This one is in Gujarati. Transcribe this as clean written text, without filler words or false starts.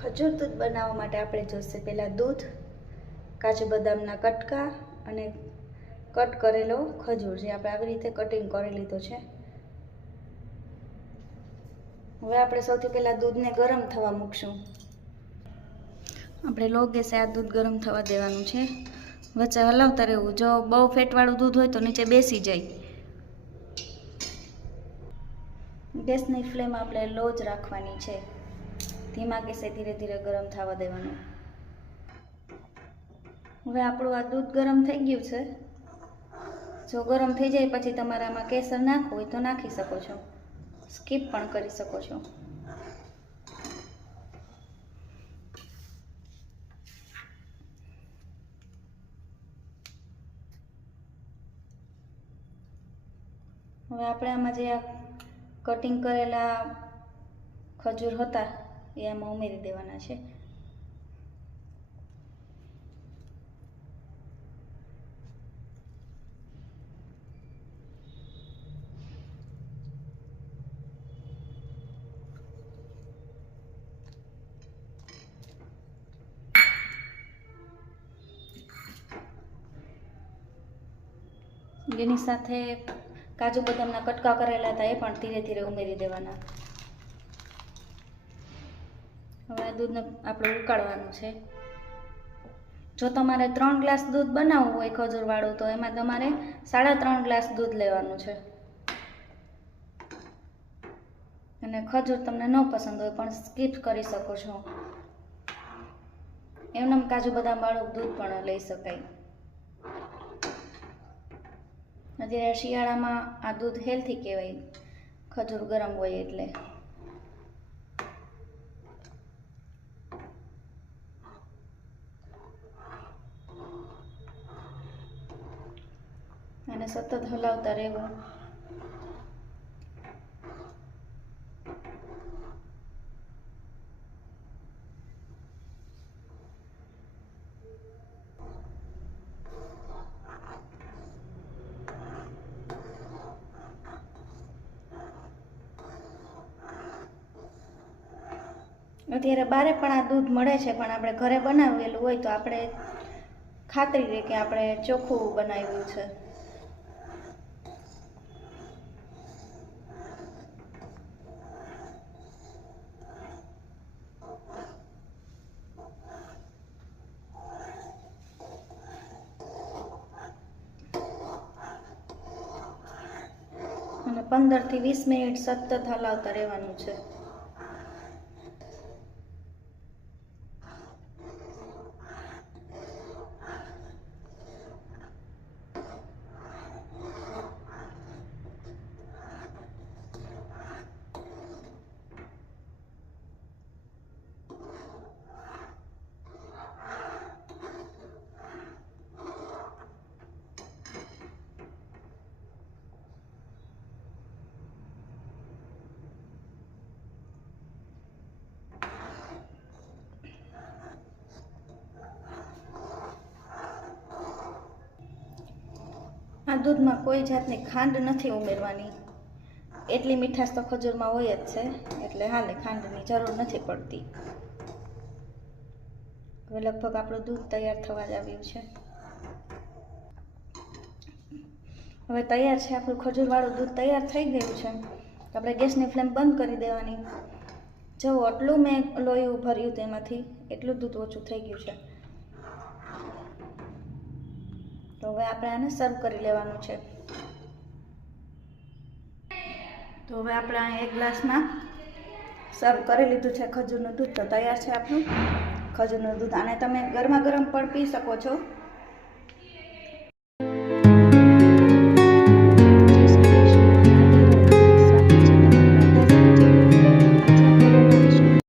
ખજૂર દૂધ બનાવવા માટે આપણે જોઈશે પહેલાં દૂધ, કાજુ બદામના કટકા અને કટ કરેલો ખજૂર, જે આપણે આવી રીતે કટિંગ કરી લીધો છે. હવે આપણે સૌથી પહેલાં દૂધને ગરમ થવા મૂકશું. આપણે લો ગેસે આ દૂધ ગરમ થવા દેવાનું છે. વચ્ચે હલાવતા રહેવું. જો બહુ ફેટવાળું દૂધ હોય તો નીચે બેસી જાય. ગેસની ફ્લેમ આપણે લો જ રાખવાની છે. ધીમા ગેસે ધીરે ધીરે ગરમ થવા દેવાનું. હવે આપણું આ દૂધ ગરમ થઈ ગયું છે. જો ગરમ થઈ જાય પછી તમારે આમાં કેસર નાખવું હોય તો નાખી શકો છો, સ્કીપ પણ કરી શકો છો. હવે આપણે આમાં જે આ કટિંગ કરેલા ખજૂર હતા એ આમાં ઉમેરી દેવાના છે. એની સાથે કાજુ બદામના કટકા કરેલા હતા એ પણ ધીરે ધીરે ઉમેરી દેવાના. હવે આ દૂધને આપણે ઉકાળવાનું છે. જો તમારે 3 ગ્લાસ દૂધ બનાવવું હોય ખજૂરવાળું તો એમાં તમારે 3.5 ગ્લાસ દૂધ લેવાનું છે. અને ખજૂર તમને ન પસંદ હોય પણ સ્કીપ કરી શકો છો. એમનેમ કાજુ બદામવાળું દૂધ પણ લઈ શકાય. અત્યારે શિયાળામાં આ દૂધ હેલ્થી કહેવાય, ખજૂર ગરમ હોય એટલે. અને સતત હલાવતા રહેવું. અત્યારે બારે પણ આ દૂધ મળે છે, પણ આપણે ઘરે બનાવેલું હોય તો આપણે ખાતરી રહે કે આપણે ચોખ્ખું બનાવ્યું છે. અને 15 થી 20 મિનિટ સતત હલાવતા રહેવાનું છે. આ દૂધમાં કોઈ જાતની ખાંડ નથી ઉમેરવાની. એટલી મીઠાશ તો ખજૂરમાં હોય જ છે, એટલે હાલે, ખાંડની જરૂર નથી પડતી. હવે લગભગ આપણું દૂધ તૈયાર થવા જ આવ્યું છે. હવે તૈયાર છે આપણું ખજૂરવાળું દૂધ તૈયાર થઈ ગયું છે. આપણે ગેસની ફ્લેમ બંધ કરી દેવાની. જો આટલું મેં લોહી ભર્યું તેમાંથી એટલું દૂધ ઓછું થઈ ગયું છે. તો હવે આપણે આને સર્વ કરી લેવાનું છે. તો હવે આપણે આ એક ગ્લાસમાં સર્વ કરી લીધું છે ખજૂરનું દૂધ. તો તૈયાર છે આપણું ખજૂરનું દૂધ. આને તમે ગરમા ગરમ પણ પી શકો છો,